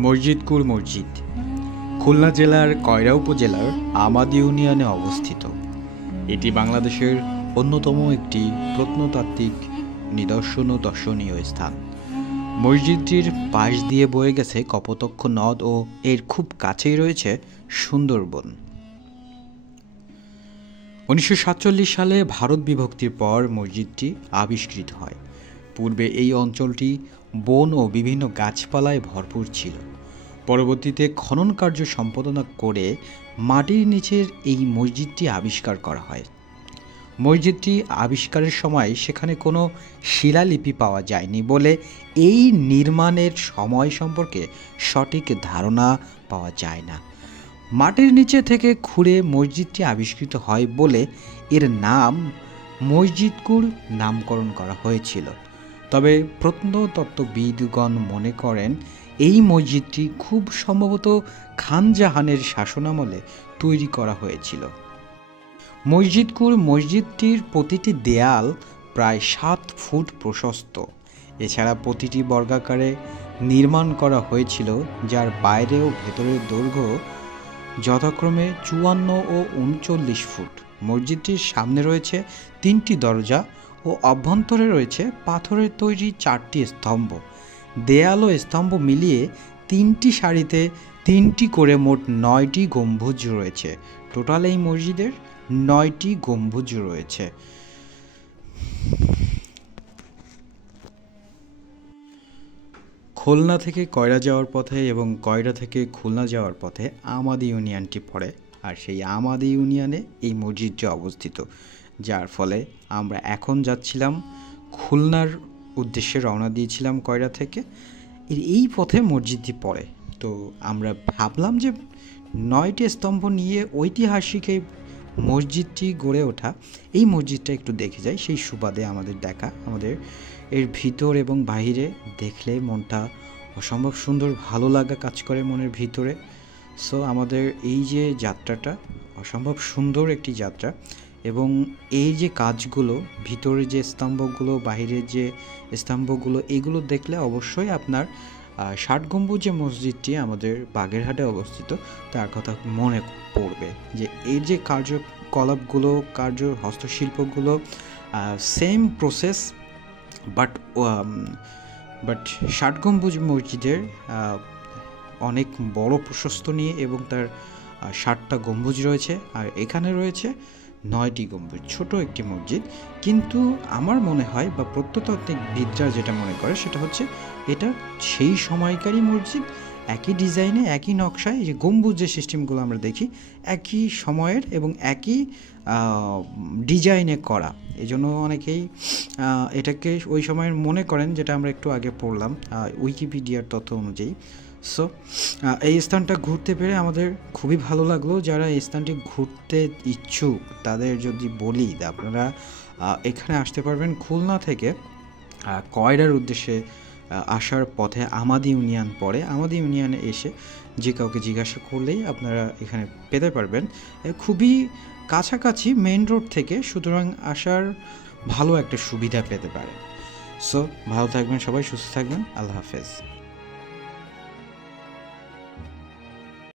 মসজিদকুর মসজিদ খুলনা জেলার কয়রা উপজেলার আমাদি ইউনিয়নে অবস্থিত। এটি বাংলাদেশের অন্যতম একটি প্রত্নতাত্ত্বিক নিদর্শন ও দর্শনীয় স্থান। মসজিদটির পাশ দিয়ে বয়ে গেছে কপোতাক্ষ নদ ও এর খুব কাছেই রয়েছে সুন্দরবন। 1947 সালে ভারত বিভক্তির পর মসজিদটি আবিষ্কৃত হয়। পূর্বে এই অঞ্চলটি বন ও বিভিন্ন গাছপালায় ভরপুর ছিল। পরবর্তীতে খনন কার্য সম্পাদনা করে মাটির নিচের এই মসজিদটি আবিষ্কার করা হয়। মসজিদটি আবিষ্কারের সময় সেখানে কোনো শিলালিপি পাওয়া যায়নি বলে এই নির্মাণের সময় সম্পর্কে সঠিক ধারণা পাওয়া যায় না। মাটির নিচে থেকে খুঁড়ে মসজিদটি আবিষ্কৃত হয় বলে এর নাম মসজিদকুর নামকরণ করা হয়েছিল। তবে প্রত্নতত্ত্ববিদগণ মনে করেন এই মসজিদটি খুব সম্ভবত খান জাহানের শাসনামলে তৈরি করা হয়েছিল। মসজিদকুর মসজিদটির প্রতিটি দেয়াল প্রায় 7 ফুট প্রশস্ত। এছাড়া প্রতিটি বর্গাকারে নির্মাণ করা হয়েছিল, যার বাইরে ও ভেতরের দৈর্ঘ্য যথাক্রমে 54 ও 39 ফুট। মসজিদটির সামনে রয়েছে 3টি দরজা ও অভ্যন্তরে রয়েছে পাথরের তৈরি 4টি স্তম্ভ। দেয়াল ও স্তম্ভ মিলিয়ে 3টি সারিতে 3টি করে মোট 9টি গম্বুজ রয়েছে। টোটাল এই মসজিদের 9টি গম্বুজ রয়েছে। খুলনা থেকে কয়রা যাওয়ার পথে এবং কয়রা থেকে খুলনা যাওয়ার পথে আমাদি ইউনিয়নটি পড়ে, আর সেই আমাদি ইউনিয়নে এই মসজিদটি অবস্থিত, যার ফলে আমরা এখন যাচ্ছিলাম খুলনার উদ্দেশ্যে রওনা দিয়েছিলাম কয়রা থেকে। এই পথে মসজিদটি পড়ে। তো আমরা ভাবলাম যে 9টি স্তম্ভ নিয়ে ঐতিহাসিক এই মসজিদটি গড়ে ওঠা, এই মসজিদটা একটু দেখে যাই। সেই সুবাদে আমাদের দেখা, আমাদের এর ভিতর এবং বাহিরে দেখলে মনটা অসম্ভব সুন্দর ভালো লাগা কাজ করে মনের ভিতরে। সো আমাদের এই যে যাত্রাটা অসম্ভব সুন্দর একটি যাত্রা, এবং এই যে কাজগুলো, ভিতরে যে স্তম্ভগুলো, বাহিরের যে স্তম্ভগুলো, এগুলো দেখলে অবশ্যই আপনার 60 গম্বুজ যে মসজিদটি আমাদের বাগেরহাটে অবস্থিত তার কথা মনে পড়বে। যে এই যে কার্যকলাপগুলো, হস্তশিল্পগুলো সেম প্রসেস, বাট 60 গম্বুজ মসজিদের অনেক বড় প্রশস্ত নিয়ে, এবং তার 60টা গম্বুজ রয়েছে, আর এখানে রয়েছে 9টি গম্বুজ। ছোট একটি মসজিদ, কিন্তু আমার মনে হয় বা প্রত্নতাত্ত্বিকবিদরা যেটা মনে করে সেটা হচ্ছে এটা সেই সময়কারই মসজিদ, একই ডিজাইনে, একই নকশায়। যে গম্বুজ যে সিস্টেমগুলো আমরা দেখি একই সময়ের এবং একই ডিজাইনে করা, এই জন্য অনেকেই এটাকে ওই সময়ের মনে করেন, যেটা আমরা একটু আগে পড়লাম উইকিপিডিয়ার তথ্য অনুযায়ী। সো এই স্থানটা ঘুরতে পেরে আমাদের খুবই ভালো লাগলো। যারা এই স্থানটি ঘুরতে ইচ্ছুক তাদের যদি বলি, আপনারা এখানে আসতে পারবেন খুলনা থেকে কয়রার উদ্দেশ্যে আসার পথে আমাদি ইউনিয়ন পড়ে। আমাদি ইউনিয়নে এসে যে কাউকে জিজ্ঞাসা করলেই আপনারা এখানে পেতে পারবেন। খুবই কাছাকাছি মেইন রোড থেকে, সুতরাং আসার ভালো একটা সুবিধা পেতে পারেন। সো ভালো থাকবেন সবাই, সুস্থ থাকবেন। আল্লাহ হাফেজ।